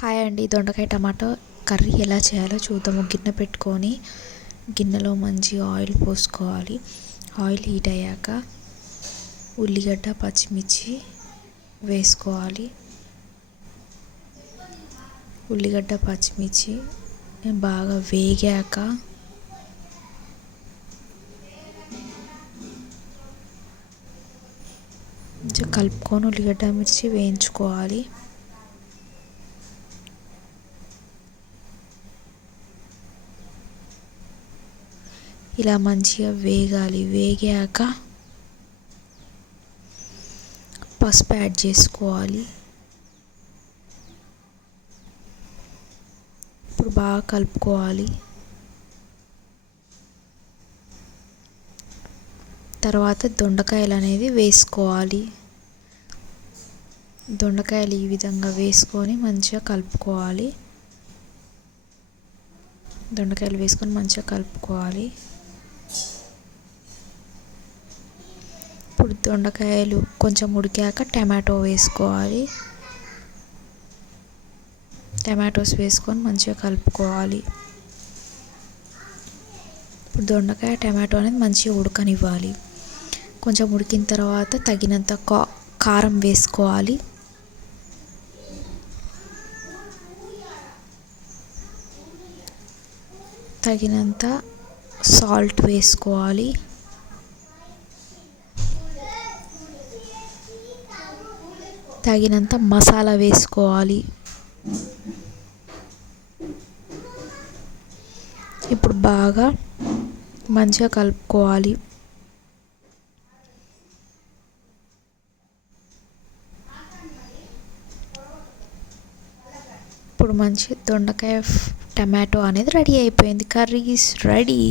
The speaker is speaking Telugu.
హాయ్ అండి, దొండకాయ టమాటో కర్రీ ఎలా చేయాలో చూద్దాము. గిన్నె పెట్టుకొని గిన్నెలో మంచి ఆయిల్ పోసుకోవాలి. ఆయిల్ హీట్ అయ్యాక ఉల్లిగడ్డ పచ్చిమిర్చి వేసుకోవాలి. ఉల్లిగడ్డ పచ్చిమిర్చి బాగా వేగాక కలుపుకొని ఉల్లిగడ్డ మిర్చి వేయించుకోవాలి. ఇలా మంచిగా వేగాలి. వేగాక పసుపు యాడ్ చేసుకోవాలి. ఇప్పుడు బాగా కలుపుకోవాలి. తర్వాత దొండకాయలు అనేది వేసుకోవాలి. దొండకాయలు ఈ విధంగా వేసుకొని మంచిగా కలుపుకోవాలి. దొండకాయలు వేసుకొని మంచిగా కలుపుకోవాలి. ఇప్పుడు దొండకాయలు కొంచెం ఉడికాక టమాటో వేసుకోవాలి. టమాటోస్ వేసుకొని మంచిగా కలుపుకోవాలి. ఇప్పుడు దొండకాయ టమాటో అనేది మంచిగా ఉడకనివ్వాలి. కొంచెం ఉడికిన తర్వాత తగినంత కారం వేసుకోవాలి. తగినంత సాల్ట్ వేసుకోవాలి. తగినంత మసాలా వేసుకోవాలి. ఇప్పుడు బాగా మంచిగా కలుపుకోవాలి. ఇప్పుడు మంచి దొండకాయ టమాటో అనేది రెడీ అయిపోయింది. Curry is ready.